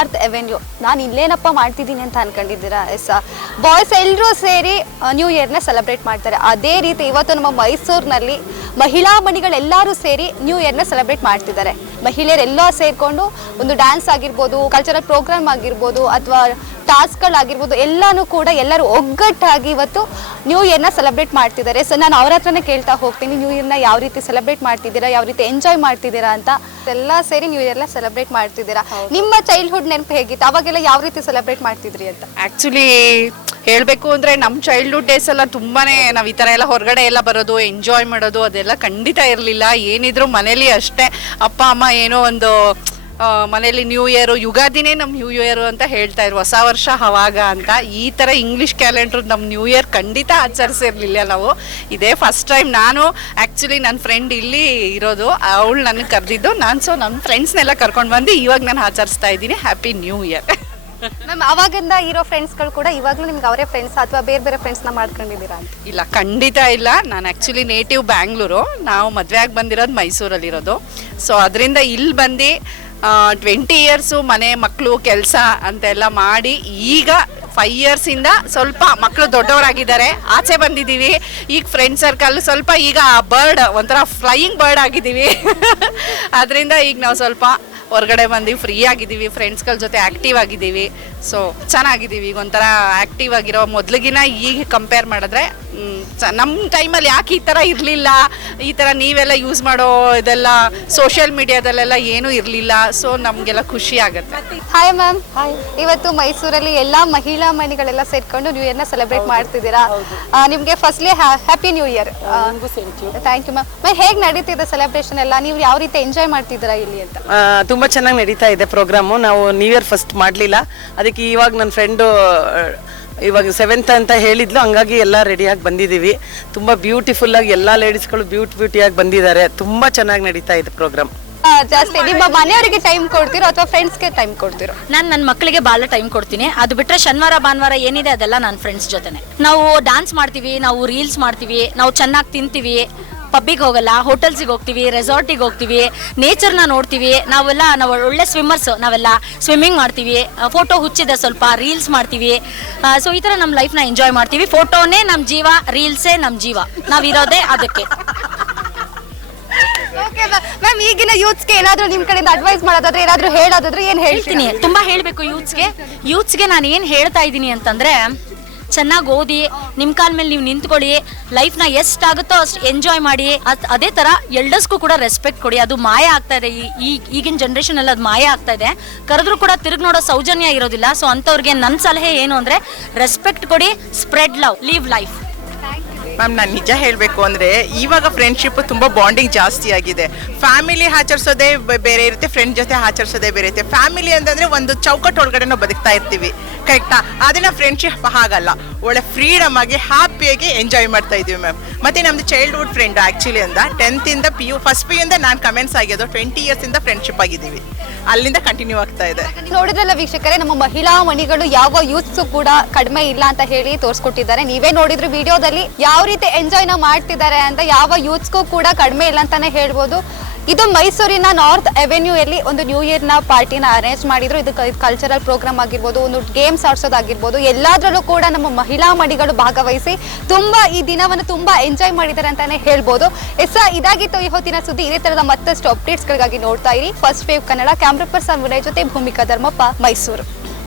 North avenue. ನಾನು ಇಲ್ಲೇನಪ್ಪ ಮಾಡ್ತಿದ್ದೀನಿ ಅಂತ ಅನ್ಕೊಂಡಿದ್ದೀರಾ? ಬಾಯ್ಸ್ ಎಲ್ಲರೂ ಸೇರಿ ನ್ಯೂ ಇಯರ್ನ ಸೆಲೆಬ್ರೇಟ್ ಮಾಡ್ತಾರೆ. ಅದೇ ರೀತಿ ಇವತ್ತು ನಮ್ಮ ಮೈಸೂರಿನಲ್ಲಿ ಮಹಿಳಾ ಮಣಿಗಳೆಲ್ಲರೂ ಸೇರಿ ನ್ಯೂ ಇಯರ್ನ ಸೆಲೆಬ್ರೇಟ್ ಮಾಡ್ತಿದ್ದಾರೆ. ಮಹಿಳೆಯರೆಲ್ಲ ಸೇರಿಕೊಂಡು ಒಂದು ಡ್ಯಾನ್ಸ್ ಆಗಿರ್ಬೋದು, ಕಲ್ಚರಲ್ ಪ್ರೋಗ್ರಾಮ್ ಆಗಿರ್ಬೋದು, ಅಥವಾ ಟಾಸ್ಕ್ಗಳಾಗಿರ್ಬೋದು, ಎಲ್ಲನೂ ಕೂಡ ಎಲ್ಲರೂ ಒಗ್ಗಟ್ಟಾಗಿ ಇವತ್ತು ನ್ಯೂ ಇಯರ್ನ ಸೆಲೆಬ್ರೇಟ್ ಮಾಡ್ತಿದ್ದಾರೆ. ಸೊ ನಾನು ಅವ್ರ ಹತ್ರನೇ ಕೇಳ್ತಾ ಹೋಗ್ತೀನಿ, ನ್ಯೂ ಇಯರ್ನ ಯಾವ ರೀತಿ ಸೆಲೆಬ್ರೇಟ್ ಮಾಡ್ತಿದ್ದೀರಾ, ಯಾವ ರೀತಿ ಎಂಜಾಯ್ ಮಾಡ್ತಿದ್ದೀರಾ ಅಂತ. ಎಲ್ಲ ಸೇರಿ ನ್ಯೂ ಇಯರ್ನ ಸೆಲೆಬ್ರೇಟ್ ಮಾಡ್ತಿದ್ದೀರಾ. ನಿಮ್ಮ ಚೈಲ್ಡ್ಹುಡ್ ನೆನಪು ಹೇಗಿತ್ತು? ಅವಾಗೆಲ್ಲ ಯಾವ ರೀತಿ ಸೆಲೆಬ್ರೇಟ್ ಮಾಡ್ತಿದ್ರಿ ಅಂತ? ಆ್ಯಕ್ಚುಲಿ ಹೇಳಬೇಕು ಅಂದರೆ ನಮ್ಮ ಚೈಲ್ಡ್ಹುಡ್ ಡೇಸ್ ಎಲ್ಲ ತುಂಬಾ ನಾವು ಈ ಥರ ಎಲ್ಲ ಹೊರಗಡೆ ಎಲ್ಲ ಬರೋದು, ಎಂಜಾಯ್ ಮಾಡೋದು ಅದೆಲ್ಲ ಖಂಡಿತ ಇರಲಿಲ್ಲ. ಏನಿದ್ರು ಮನೇಲಿ ಅಷ್ಟೇ. ಅಪ್ಪ ಅಮ್ಮ ಏನೋ ಒಂದು ಮನೇಲಿ ನ್ಯೂ ಇಯರು, ಯುಗಾದಿನೇ ನಮ್ಮ ನ್ಯೂ ಇಯರು ಅಂತ ಹೇಳ್ತಾ ಇದ್ರು, ಹೊಸ ವರ್ಷ ಅವಾಗ ಅಂತ. ಈ ಥರ ಇಂಗ್ಲೀಷ್ ಕ್ಯಾಲೆಂಡ್ರು ನಮ್ಮ ನ್ಯೂ ಇಯರ್ ಖಂಡಿತ ಆಚರಿಸಿರ್ಲಿಲ್ಲ ನಾವು. ಇದೇ ಫಸ್ಟ್ ಟೈಮ್. ನಾನು ಆ್ಯಕ್ಚುಲಿ ನನ್ನ ಫ್ರೆಂಡ್ ಇಲ್ಲಿ ಇರೋದು, ಅವಳು ನನಗೆ ಕರೆದಿದ್ದು. ನನ್ನ ಫ್ರೆಂಡ್ಸ್ನೆಲ್ಲ ಕರ್ಕೊಂಡು ಬಂದು ಇವಾಗ ನಾನು ಆಚರಿಸ್ತಾ ಇದ್ದೀನಿ. Happy new year. ಮ್ಯಾಮ್, ಅವಾಗಿಂದ ಇರೋ ಫ್ರೆಂಡ್ಸ್ಗಳು ಕೂಡ ಇವಾಗಲೂ ನಿಮ್ಗೆ ಅವರೇ ಫ್ರೆಂಡ್ಸ್ ಅಥವಾ ಬೇರೆ ಬೇರೆ ಫ್ರೆಂಡ್ಸ್ನ ಮಾಡ್ಕೊಂಡಿದ್ದೀರಾ ಅಂತ? ಇಲ್ಲ, ಖಂಡಿತ ಇಲ್ಲ. ನಾನು ಆ್ಯಕ್ಚುಲಿ ನೇಟಿವ್ ಬ್ಯಾಂಗ್ಳೂರು, ನಾವು ಮದುವೆ ಆಗಿ ಬಂದಿರೋದು ಮೈಸೂರಲ್ಲಿರೋದು. ಸೊ ಅದರಿಂದ ಇಲ್ಲಿ ಬಂದು 20 ಇಯರ್ಸು ಮನೆ ಮಕ್ಕಳು ಕೆಲಸ ಅಂತೆಲ್ಲ ಮಾಡಿ ಈಗ 5 ಇಯರ್ಸಿಂದ ಸ್ವಲ್ಪ ಮಕ್ಕಳು ದೊಡ್ಡವರಾಗಿದ್ದಾರೆ, ಆಚೆ ಬಂದಿದ್ದೀವಿ. ಈಗ ಫ್ರೆಂಡ್ ಸರ್ಕಲ್ ಸ್ವಲ್ಪ ಈಗ ಬರ್ಡ್ ಒಂಥರ ಫ್ಲೈಯಿಂಗ್ ಬರ್ಡ್ ಆಗಿದ್ದೀವಿ. ಅದರಿಂದ ಈಗ ನಾವು ಸ್ವಲ್ಪ ಹೊರಗಡೆ ಬಂದು ಫ್ರೀ ಆಗಿದ್ದೀವಿ, ಫ್ರೆಂಡ್ಸ್ಗಳ ಜೊತೆ ಆ್ಯಕ್ಟಿವ್ ಆಗಿದ್ದೀವಿ. ಸೊ ಚೆನ್ನಾಗಿದ್ದೀವಿ. ಈಗ ಒಂಥರ ಆ್ಯಕ್ಟಿವ್ ಆಗಿರೋ ಮೊದಲಿಗಿನ ಈಗ ಕಂಪೇರ್ ಮಾಡಿದ್ರೆ ನಮ್ಮ ಟೈಮಲ್ಲಿ ಯಾಕೆ ಈ ಥರ ಇರಲಿಲ್ಲ, ಈ ಥರ ನೀವೆಲ್ಲ ಯೂಸ್ ಮಾಡೋ ಇದೆಲ್ಲ ಸೋಷಿಯಲ್ ಮೀಡಿಯಾದಲ್ಲೆಲ್ಲ ಏನೂ ಇರಲಿಲ್ಲ. ಸೊ ನಮಗೆಲ್ಲ ಖುಷಿ ಆಗುತ್ತೆ. Hi ma'am. ಇವತ್ತು ಮೈಸೂರಲ್ಲಿ ಎಲ್ಲ ಮಹಿಳಾ ಮಣಿಗಳೆಲ್ಲ ಸೇರ್ಕೊಂಡು ನ್ಯೂ ಇಯರ್ನ ಸೆಲೆಬ್ರೇಟ್ ಮಾಡ್ತಿದ್ದೀರಾ. ನಿಮಗೆ firstly happy new year. Thank you ma'am. Ma'am, ಹೇಗೆ ನಡೀತಿದೆ ಸೆಲೆಬ್ರೇಷನ್ ಎಲ್ಲ? ನೀವು ಯಾವ ರೀತಿ ಎಂಜಾಯ್ ಮಾಡ್ತಿದ್ದೀರಾ ಇಲ್ಲಿ ಅಂತ? ತುಂಬ ಚೆನ್ನಾಗಿ ನಡೀತಾ ಇದೆ ಪ್ರೋಗ್ರಾಮು. ನಾವು ನ್ಯೂ ಇಯರ್ ಫಸ್ಟ್ ಮಾಡಲಿಲ್ಲ, ಅದಕ್ಕೆ ಇವಾಗ ನನ್ನ ಫ್ರೆಂಡು ಇವಾಗ 7th ಅಂತ ಹೇಳಿದ್ಲು, ಹಂಗಾಗಿ ಎಲ್ಲ ರೆಡಿಯಾಗಿ ಬಂದಿದ್ದೀವಿ. ತುಂಬ ಬ್ಯೂಟಿಫುಲ್ಲಾಗಿ ಎಲ್ಲ ಲೇಡೀಸ್ಗಳು ಬ್ಯೂಟಿಯಾಗಿ ಬಂದಿದ್ದಾರೆ. ತುಂಬ ಚೆನ್ನಾಗಿ ನಡೀತಾ ಇದೆ ಪ್ರೋಗ್ರಾಮ್. ಜಾಸ್ತಿ ನಿಮ್ಮ ಮನೆಯವರಿಗೆ ಟೈಮ್ ಕೊಡ್ತೀರೋ ಅಥವಾ ಫ್ರೆಂಡ್ಸ್ಗೆ ಟೈಮ್ ಕೊಡ್ತೀರೋ? ನಾನು ನನ್ನ ಮಕ್ಕಳಿಗೆ ಭಾಳ ಟೈಮ್ ಕೊಡ್ತೀನಿ. ಅದು ಬಿಟ್ಟರೆ ಶನಿವಾರ ಭಾನುವಾರ ಏನಿದೆ ಅದೆಲ್ಲ ನನ್ನ ಫ್ರೆಂಡ್ಸ್ ಜೊತೆನೆ. ನಾವು ಡ್ಯಾನ್ಸ್ ಮಾಡ್ತೀವಿ, ನಾವು ರೀಲ್ಸ್ ಮಾಡ್ತೀವಿ, ನಾವು ಚೆನ್ನಾಗಿ ತಿಂತೀವಿ, ಪಬ್ಬಿಗೆ ಹೋಗಲ್ಲ, ಹೋಟೆಲ್ಸಿಗೆ ಹೋಗ್ತೀವಿ, ರೆಸಾರ್ಟಿಗೆ ಹೋಗ್ತೀವಿ, ನೇಚರ್ನ ನೋಡ್ತೀವಿ. ನಾವು ಒಳ್ಳೆ ಸ್ವಿಮ್ಮರ್ಸ್, ನಾವೆಲ್ಲ ಸ್ವಿಮ್ಮಿಂಗ್ ಮಾಡ್ತೀವಿ, ಫೋಟೋ ಹುಚ್ಚಿದೆ ಸ್ವಲ್ಪ, ರೀಲ್ಸ್ ಮಾಡ್ತೀವಿ. ಸೊ ಈ ಥರ ನಮ್ಮ ಲೈಫ್ನ ಎಂಜಾಯ್ ಮಾಡ್ತೀವಿ. ಫೋಟೋನೇ ನಮ್ಮ ಜೀವ, ರೀಲ್ಸೇ ನಮ್ಮ ಜೀವ, ನಾವಿರೋದೇ ಅದಕ್ಕೆ. ಮ್ಯಾಮ್, ಈಗಿನ ಯೂತ್ಸ್ಗೆ ಏನಾದರೂ ನಿಮ್ಮ ಕಡೆಯಿಂದ ಅಡ್ವೈಸ್ ಮಾಡೋದಾದ್ರೆ, ಏನಾದರೂ ಹೇಳೋದಾದ್ರೆ ಏನು ಹೇಳ್ತೀನಿ? ತುಂಬ ಹೇಳಬೇಕು ಯೂತ್ಸ್ಗೆ ನಾನು ಏನು ಹೇಳ್ತಾ ಇದ್ದೀನಿ ಅಂತಂದರೆ, ಚೆನ್ನಾಗಿ ಓದಿ, ನಿಮ್ಮ ಕಾಲ ಮೇಲೆ ನೀವು ನಿಂತ್ಕೊಳ್ಳಿ, ಲೈಫ್ನ ಎಷ್ಟಾಗುತ್ತೋ ಅಷ್ಟು ಎಂಜಾಯ್ ಮಾಡಿ. ಅದೇ ಥರ ಎಲ್ಡರ್ಸ್ಗೂ ಕೂಡ ರೆಸ್ಪೆಕ್ಟ್ ಕೊಡಿ. ಅದು ಮಾಯ ಆಗ್ತಾ ಇದೆ, ಈಗಿನ ಜನ್ರೇಷನ್ ಎಲ್ಲ ಅದು ಮಾಯ ಆಗ್ತಾ ಇದೆ. ಕರೆದ್ರೂ ಕೂಡ ತಿರುಗಿ ನೋಡೋ ಸೌಜನ್ಯ ಇರೋದಿಲ್ಲ. ಸೊ ಅಂಥವ್ರಿಗೆ ನನ್ನ ಸಲಹೆ ಏನು ಅಂದರೆ, ರೆಸ್ಪೆಕ್ಟ್ ಕೊಡಿ, spread love, leave life. Ma'am, ನಾನು ನಿಜ ಹೇಳಬೇಕು ಅಂದರೆ ಇವಾಗ ಫ್ರೆಂಡ್ಶಿಪ್ ತುಂಬ ಬಾಂಡಿಂಗ್ ಜಾಸ್ತಿ ಆಗಿದೆ. ಫ್ಯಾಮಿಲಿ ಆಚರಿಸೋದೇ ಬೇರೆ ಇರುತ್ತೆ, ಫ್ರೆಂಡ್ ಜೊತೆ ಆಚರಿಸೋದೇ ಬೇರೆ ಇರುತ್ತೆ. ಫ್ಯಾಮಿಲಿ ಅಂತಂದರೆ ಒಂದು ಚೌಕಟ್ಟು ಒಳಗಡೆ ನಾವು ಬದುಕ್ತಾ ಇರ್ತೀವಿ, ಕರೆಕ್ಟಾ? ಅದನ್ನು ಫ್ರೆಂಡ್ಶಿಪ್ ಹಾಗಲ್ಲ, ಒಳ್ಳೆ ಫ್ರೀಡಮ್ ಆಗಿ ಹ್ಯಾಪಿಯಾಗಿ ಎಂಜಾಯ್ ಮಾಡ್ತಾ ಇದ್ದೀವಿ ಮ್ಯಾಮ್. ಮತ್ತು ನಮ್ಮದು ಚೈಲ್ಡ್ಹುಡ್ ಫ್ರೆಂಡ್ ಆ್ಯಕ್ಚುಲಿ ಅಂತ 10th ಇಂದ ಫಸ್ಟ್ PU ಇಂದ ನಾನು ಕಮೆಂಟ್ಸ್ ಆಗಿದ್ದು 20 ಇಯರ್ಸಿಂದ ಫ್ರೆಂಡ್ಶಿಪ್ ಆಗಿದ್ದೀವಿ. ಅಲ್ಲಿಂದ ಕಂಟಿನ್ಯೂ ಆಗ್ತಾ ಇದೆ. ನೋಡಿದ್ರಲ್ಲ ವೀಕ್ಷಕರೇ, ನಮ್ಮ ಮಹಿಳಾ ಮಣಿಗಳು ಯಾವ ಯೂತ್ಸು ಕೂಡ ಕಡಿಮೆ ಇಲ್ಲ ಅಂತ ಹೇಳಿ ತೋರಿಸ್ಕೊಟ್ಟಿದ್ದಾರೆ. ನೀವೇ ನೋಡಿದ್ರು ವಿಡಿಯೋದಲ್ಲಿ ಯಾವ ರೀತಿ ಎಂಜಾಯ್ನ ಮಾಡ್ತಿದ್ದಾರೆ ಅಂತ. ಯಾವ ಯೂತ್ಸ್ಗೂ ಕೂಡ ಕಡಿಮೆ ಇಲ್ಲ ಅಂತಾನೆ ಹೇಳ್ಬೋದು. ಇದು ಮೈಸೂರಿನ ನಾರ್ತ್ ಅವೆನ್ಯೂ ಅಲ್ಲಿ ಒಂದು ನ್ಯೂ ಇಯರ್ನ ಪಾರ್ಟಿನ ಅರೇಂಜ್ ಮಾಡಿದ್ರು. ಇದು ಕಲ್ಚರಲ್ ಪ್ರೋಗ್ರಾಮ್ ಆಗಿರ್ಬೋದು, ಒಂದು ಗೇಮ್ಸ್ ಆಡ್ಸೋದಾಗಿರ್ಬೋದು, ಎಲ್ಲದರಲ್ಲೂ ಕೂಡ ನಮ್ಮ ಮಹಿಳಾ ಮಣಿಗಳು ಭಾಗವಹಿಸಿ ತುಂಬಾ ಈ ದಿನವನ್ನು ತುಂಬಾ ಎಂಜಾಯ್ ಮಾಡಿದ್ದಾರೆ ಅಂತಾನೆ ಹೇಳ್ಬೋದು. ಇದಾಗಿತ್ತು ಈ ಹೊತ್ತಿನ ಸುದ್ದಿ. ಇದೇ ತರದ ಮತ್ತಷ್ಟು ಅಪ್ಡೇಟ್ಸ್ಗಳಿಗಾಗಿ ನೋಡ್ತಾ ಇರಿ first wave Kannada. Camera person Vinay ಜೊತೆ ಭೂಮಿಕಾ ಧರ್ಮಪ್ಪ, ಮೈಸೂರು.